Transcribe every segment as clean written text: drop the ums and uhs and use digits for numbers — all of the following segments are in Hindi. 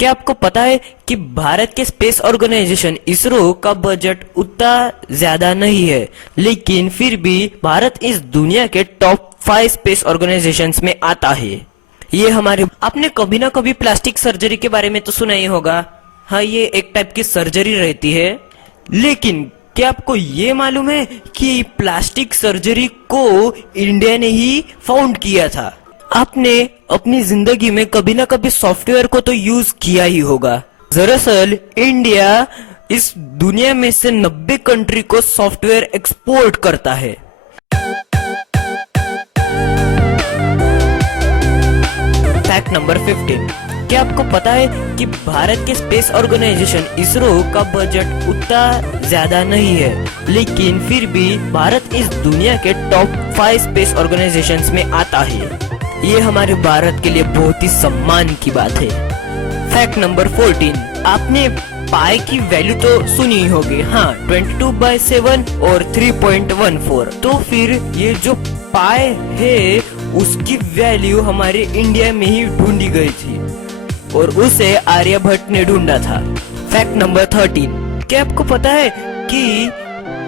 क्या आपको पता है कि भारत के स्पेस ऑर्गेनाइजेशन इसरो का बजट उतना ज्यादा नहीं है, लेकिन फिर भी भारत इस दुनिया के टॉप 5 स्पेस ऑर्गेनाइजेशंस में आता है। ये हमारे आपने कभी ना कभी प्लास्टिक सर्जरी के बारे में तो सुना ही होगा। हाँ, ये एक टाइप की सर्जरी रहती है, लेकिन क्या आपको ये मालूम है कि प्लास्टिक सर्जरी को इंडिया ने ही फाउंड किया था। आपने अपनी जिंदगी में कभी ना कभी सॉफ्टवेयर को तो यूज किया ही होगा। दरअसल इंडिया इस दुनिया में से 90 कंट्री को सॉफ्टवेयर एक्सपोर्ट करता है। फैक्ट नंबर 15, क्या आपको पता है कि भारत के स्पेस ऑर्गेनाइजेशन इसरो का बजट उतना ज्यादा नहीं है, लेकिन फिर भी भारत इस दुनिया के टॉप 5 स्पेस ऑर्गेनाइजेशंस में आता है। ये हमारे भारत के लिए बहुत ही सम्मान की बात है। फैक्ट नंबर 14, आपने पाई की वैल्यू तो सुनी ही होगी। हाँ, 22/7 और 3.14। तो फिर ये जो पाई है उसकी वैल्यू हमारे इंडिया में ही ढूंढी गई थी और उसे आर्यभट्ट ने ढूंढा था। फैक्ट नंबर 13, क्या आपको पता है कि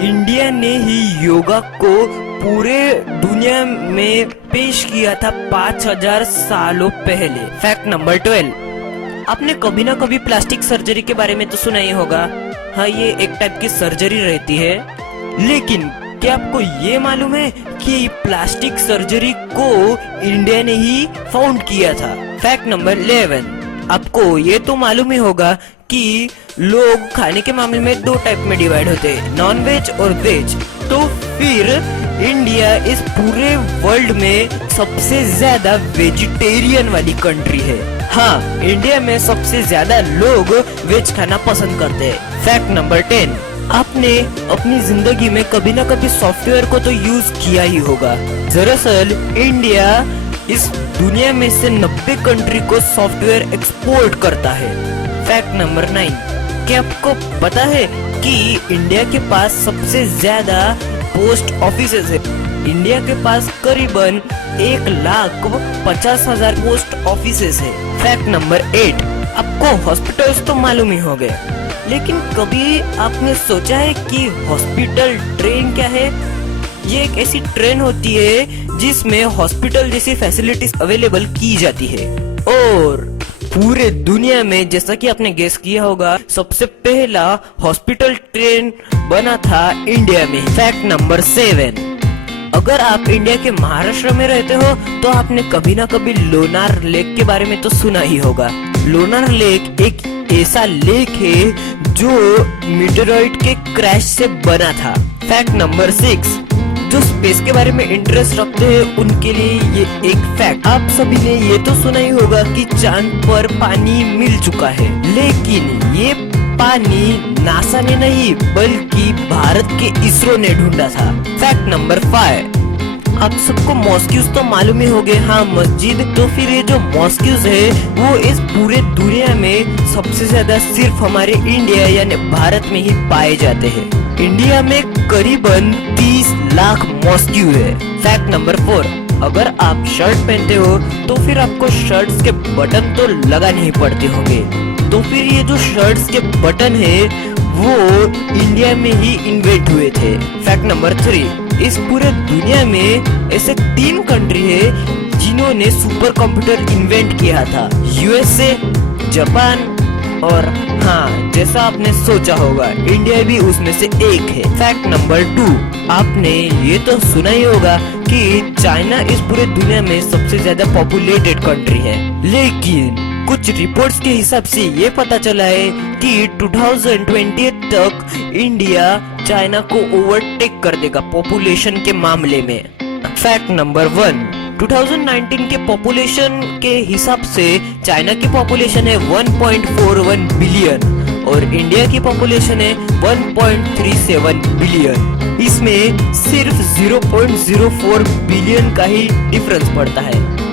इंडिया ने ही योगा को पूरे दुनिया में पेश किया था 5000 सालों पहले। फैक्ट नंबर 12, आपने कभी ना कभी प्लास्टिक सर्जरी के बारे में तो सुना ही होगा। हाँ, ये एक टाइप की सर्जरी रहती है, लेकिन क्या आपको ये मालूम है कि प्लास्टिक सर्जरी को इंडिया ने ही फाउंड किया था। फैक्ट नंबर 11, आपको ये तो मालूम ही होगा कि लोग खाने के मामले में 2 टाइप में डिवाइड होते हैं, नॉन वेज और वेज। तो फिर इंडिया इस पूरे वर्ल्ड में सबसे ज्यादा वेजिटेरियन वाली कंट्री है। हाँ, इंडिया में सबसे ज्यादा लोग वेज खाना पसंद करते हैं। फैक्ट नंबर 10, आपने अपनी जिंदगी में कभी ना कभी सॉफ्टवेयर को तो यूज किया ही होगा। दरअसल इंडिया इस दुनिया में से 90 कंट्री को सॉफ्टवेयर एक्सपोर्ट करता है। फैक्ट नंबर 9, क्या आपको पता है कि इंडिया के पास सबसे ज्यादा पोस्ट ऑफिसेज है। इंडिया के पास करीबन 1,50,000 पोस्ट ऑफिसेज है। फैक्ट नंबर 8, आपको हॉस्पिटल्स तो मालूम ही हो गए, लेकिन कभी आपने सोचा है कि हॉस्पिटल ट्रेन क्या है? ये एक ऐसी ट्रेन होती है जिसमें हॉस्पिटल जैसी फैसिलिटीज अवेलेबल की जाती है और पूरे दुनिया में, जैसा कि आपने गेस किया होगा, सबसे पहला हॉस्पिटल ट्रेन बना था इंडिया में। फैक्ट नंबर 7, अगर आप इंडिया के महाराष्ट्र में रहते हो तो आपने कभी ना कभी लोनार लेक के बारे में तो सुना ही होगा। लोनार लेक एक ऐसा लेक है जो मीटरॉइड के क्रैश से बना था। फैक्ट नंबर 6, जो स्पेस के बारे में इंटरेस्ट रखते हैं उनके लिए ये एक फैक्ट, आप सभी ने ये तो सुना ही होगा कि चांद पर पानी मिल चुका है, लेकिन ये पानी नासा ने नहीं बल्कि भारत के इसरो ने ढूंढा था। फैक्ट नंबर 5, आप सबको मॉस्क्यूज तो मालूम ही होंगे। हाँ, मस्जिद। तो फिर ये जो मॉस्क्यूज है वो इस पूरे दुनिया में सबसे ज्यादा सिर्फ हमारे इंडिया यानी भारत में ही पाए जाते हैं। इंडिया में करीबन 30 लाख मॉस्क्यू है। फैक्ट नंबर 4, अगर आप शर्ट पहनते हो तो फिर आपको शर्ट्स के बटन तो लगाने ही पड़ते होंगे। तो फिर ये जो शर्ट्स के बटन है वो इंडिया में ही इन्वेंट हुए थे। फैक्ट नंबर 3, इस पूरे दुनिया में ऐसे 3 कंट्री है जिन्होंने सुपर कंप्यूटर इन्वेंट किया था, यूएसए, जापान और हाँ, जैसा आपने सोचा होगा इंडिया भी उसमें से एक है। फैक्ट नंबर 2, आपने ये तो सुना ही होगा कि चाइना इस पूरे दुनिया में सबसे ज्यादा पॉपुलेटेड कंट्री है, लेकिन कुछ रिपोर्ट्स के हिसाब से ये पता चला है कि 2020 तक इंडिया चाइना को ओवरटेक कर देगा पॉपुलेशन के मामले में। फैक्ट नंबर 1, 2019 के पॉपुलेशन के हिसाब से चाइना की पॉपुलेशन है 1.41 बिलियन और इंडिया की पॉपुलेशन है 1.37 बिलियन। इसमें सिर्फ 0.04 बिलियन का ही डिफरेंस पड़ता है।